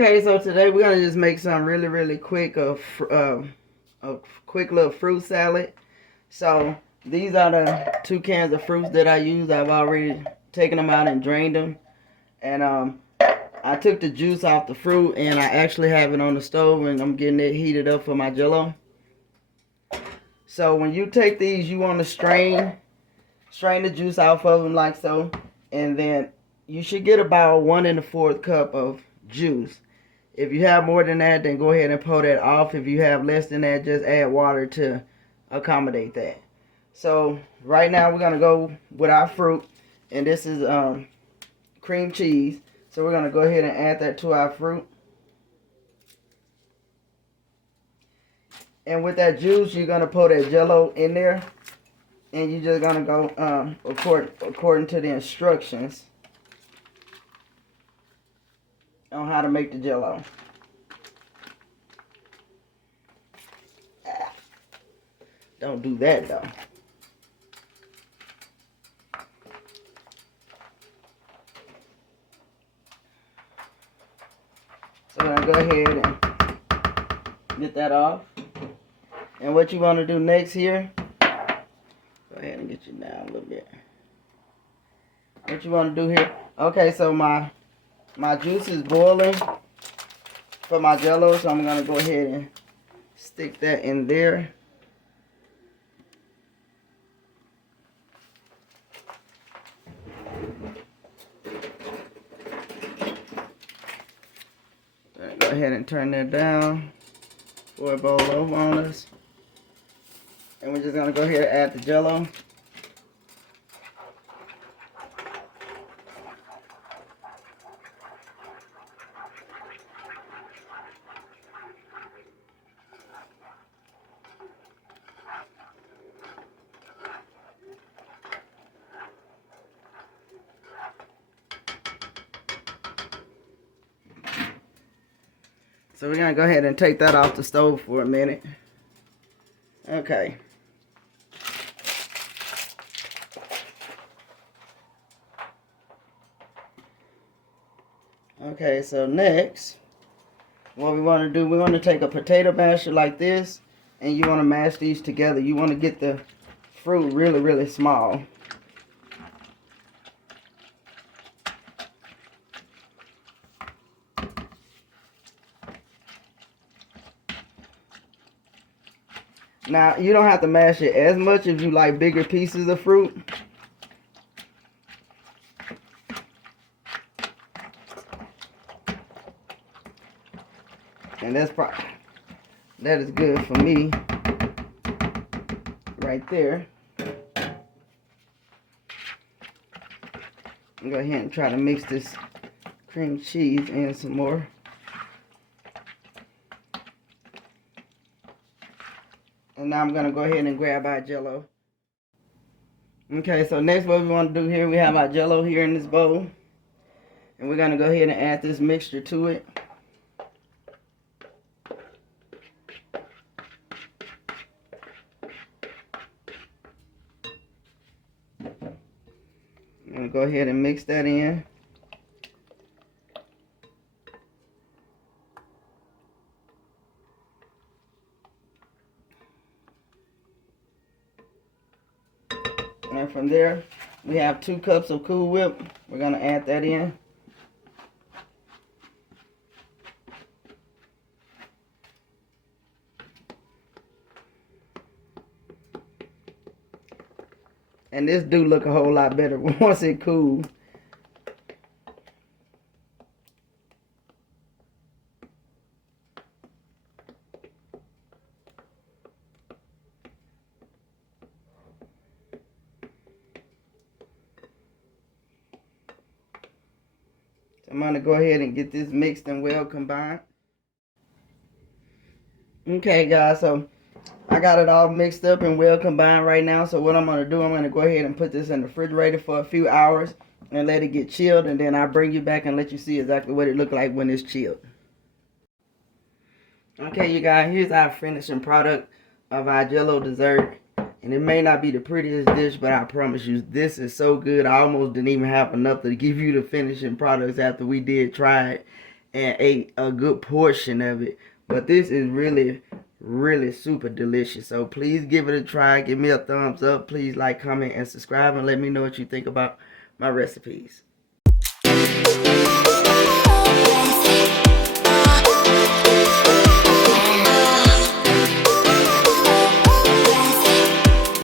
Okay, so today we're gonna just make some really quick a quick little fruit salad. So these are the 2 cans of fruits that I use. I've already taken them out and drained them, and I took the juice off the fruit, and I actually have it on the stove, and I'm getting it heated up for my Jell-O. So when you take these, you want to strain the juice off of them like so, and then you should get about 1 1/4 cup of juice. If you have more than that, then go ahead and pour that off. If you have less than that, just add water to accommodate that. So right now we're gonna go with our fruit, and this is cream cheese. So we're gonna go ahead and add that to our fruit. And with that juice, you're gonna pour that Jell-O in there, and you're just gonna go according to the instructions on how to make the Jell-O. Don't do that though. So I'm gonna go ahead and get that off. And what you want to do next here, go ahead and get you down a little bit. What you want to do here, okay, so my juice is boiling for my Jell-O, so I'm gonna go ahead and stick that in there. Go ahead and turn that down before it boils over on us. And we're just gonna go ahead and add the Jell-O. So we're gonna go ahead and take that off the stove for a minute. Okay. Okay, so next, what we want to do, we want to take a potato masher like this, and you want to mash these together. You want to get the fruit really small. Now, you don't have to mash it as much if you like bigger pieces of fruit. And that is good for me right there. I'm going to go ahead and try to mix this cream cheese in some more. And now I'm going to go ahead and grab our Jell-O. Okay, so next what we want to do here, we have our Jell-O here in this bowl. And we're going to go ahead and add this mixture to it. I'm going to go ahead and mix that in. And from there, we have 2 cups of Cool Whip. We're going to add that in. And this do look a whole lot better once it cools. I'm going to go ahead and get this mixed and well combined. Okay guys, so I got it all mixed up and well combined right now. So what I'm going to do, I'm going to go ahead and put this in the refrigerator for a few hours and let it get chilled. And then I'll bring you back and let you see exactly what it looked like when it's chilled. Okay you guys, here's our finishing product of our Jell-O dessert. And it may not be the prettiest dish, but I promise you, this is so good. I almost didn't even have enough to give you the finishing products after we did try it. and ate a good portion of it. But this is really, really super delicious. So please give it a try. Give me a thumbs up. Please like, comment, and subscribe, and let me know what you think about my recipes.